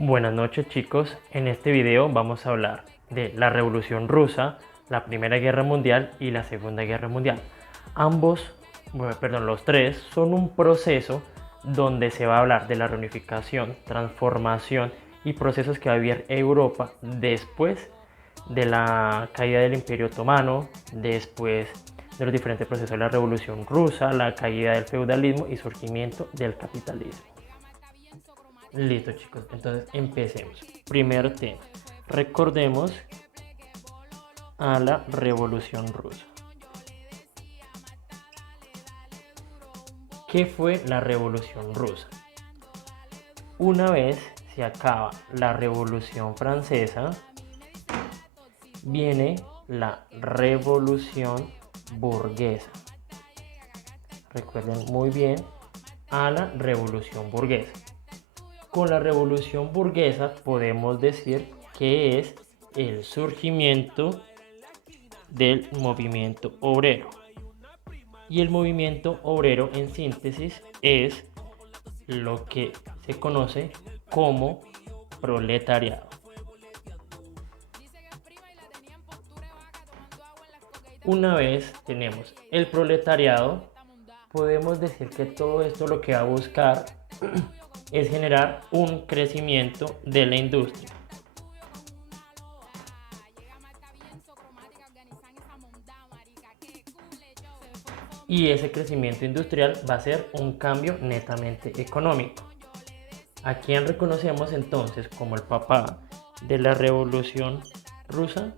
Buenas noches chicos, en este video vamos a hablar de la Revolución Rusa, la Primera Guerra Mundial y la Segunda Guerra Mundial. Los tres son un proceso donde se va a hablar de la reunificación, transformación y procesos que va a vivir Europa después de la caída del Imperio Otomano, después de los diferentes procesos de la Revolución Rusa, la caída del feudalismo y surgimiento del capitalismo. Listo chicos, entonces empecemos. Primer tema, recordemos a la Revolución Rusa. ¿Qué fue la Revolución Rusa? Una vez se acaba la Revolución Francesa, viene la Revolución Burguesa. Recuerden muy bien a la Revolución Burguesa. Con la Revolución Burguesa podemos decir que es el surgimiento del movimiento obrero. Y el movimiento obrero, en síntesis, es lo que se conoce como proletariado. Una vez tenemos el proletariado, podemos decir que todo esto lo que va a buscar es generar un crecimiento de la industria. Y ese crecimiento industrial va a ser un cambio netamente económico. ¿A quién reconocemos entonces como el papá de la Revolución Rusa?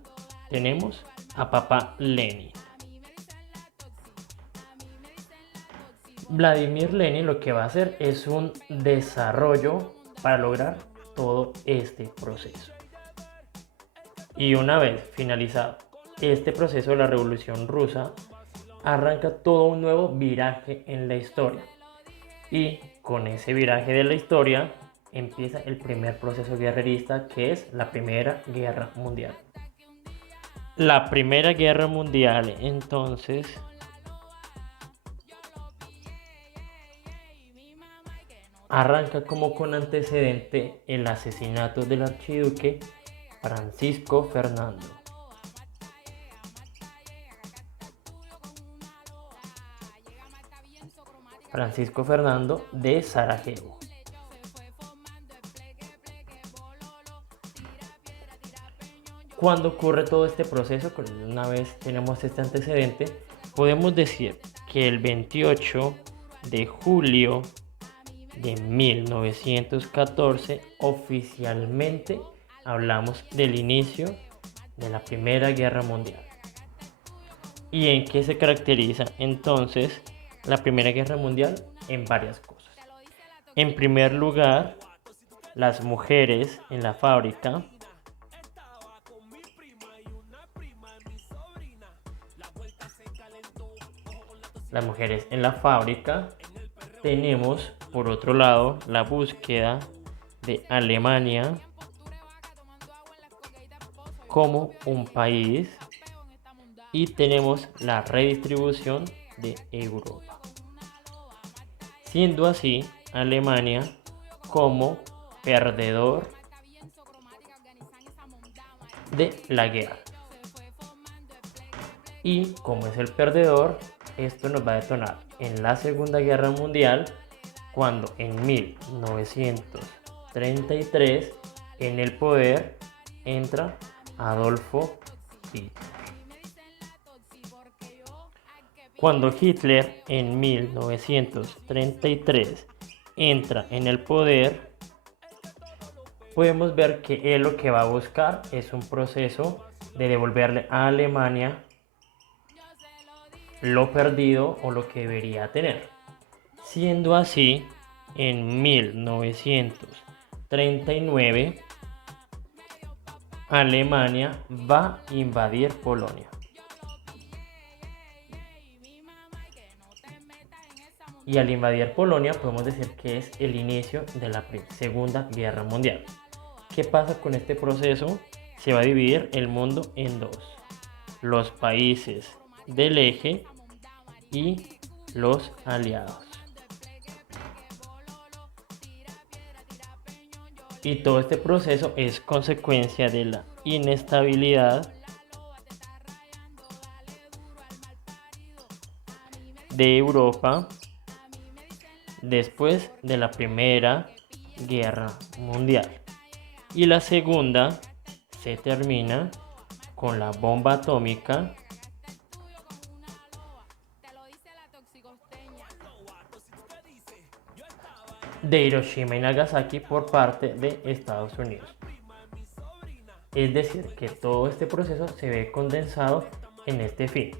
Tenemos a papá Lenin. Vladimir Lenin lo que va a hacer es un desarrollo para lograr todo este proceso. Y una vez finalizado este proceso de la Revolución Rusa, arranca todo un nuevo viraje en la historia. Y con ese viraje de la historia empieza el primer proceso guerrerista, que es la Primera Guerra Mundial. La Primera Guerra Mundial, entonces, arranca como con antecedente el asesinato del archiduque Francisco Fernando. Francisco Fernando de Sarajevo. Cuando ocurre todo este proceso, una vez tenemos este antecedente, podemos decir que el 28 de julio de 1914 oficialmente hablamos del inicio de la Primera Guerra Mundial. ¿Y en qué se caracteriza entonces la Primera Guerra Mundial? En varias cosas. En primer lugar, las mujeres en la fábrica tenemos por otro lado la búsqueda de Alemania como un país y tenemos la redistribución de Europa, siendo así Alemania como perdedor de la guerra. Y como es el perdedor, esto nos va a detonar en la Segunda Guerra Mundial, cuando en 1933 en el poder entra Adolfo Hitler. Cuando Hitler en 1933 entra en el poder, podemos ver que él lo que va a buscar es un proceso de devolverle a Alemania lo perdido o lo que debería tener. Siendo así, en 1939 Alemania va a invadir Polonia. Y al invadir Polonia podemos decir que es el inicio de la Segunda Guerra Mundial. ¿Qué pasa con este proceso? Se va a dividir el mundo en dos: los países del eje y los aliados. Y todo este proceso es consecuencia de la inestabilidad de Europa después de la Primera Guerra Mundial. Y la segunda se termina con la bomba atómica de Hiroshima y Nagasaki por parte de Estados Unidos. Es decir, que todo este proceso se ve condensado en este fin.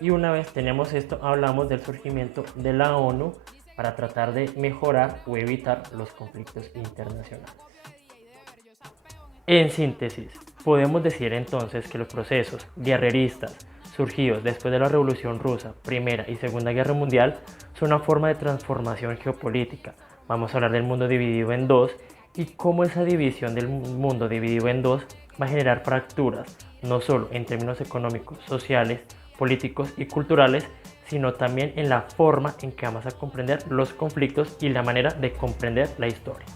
Y una vez tenemos esto, hablamos del surgimiento de la ONU para tratar de mejorar o evitar los conflictos internacionales. En síntesis, podemos decir entonces que los procesos guerreristas surgidos después de la Revolución Rusa, Primera y Segunda Guerra Mundial son una forma de transformación geopolítica. Vamos a hablar del mundo dividido en dos y cómo esa división del mundo dividido en dos va a generar fracturas, no solo en términos económicos, sociales, políticos y culturales, sino también en la forma en que vamos a comprender los conflictos y la manera de comprender la historia.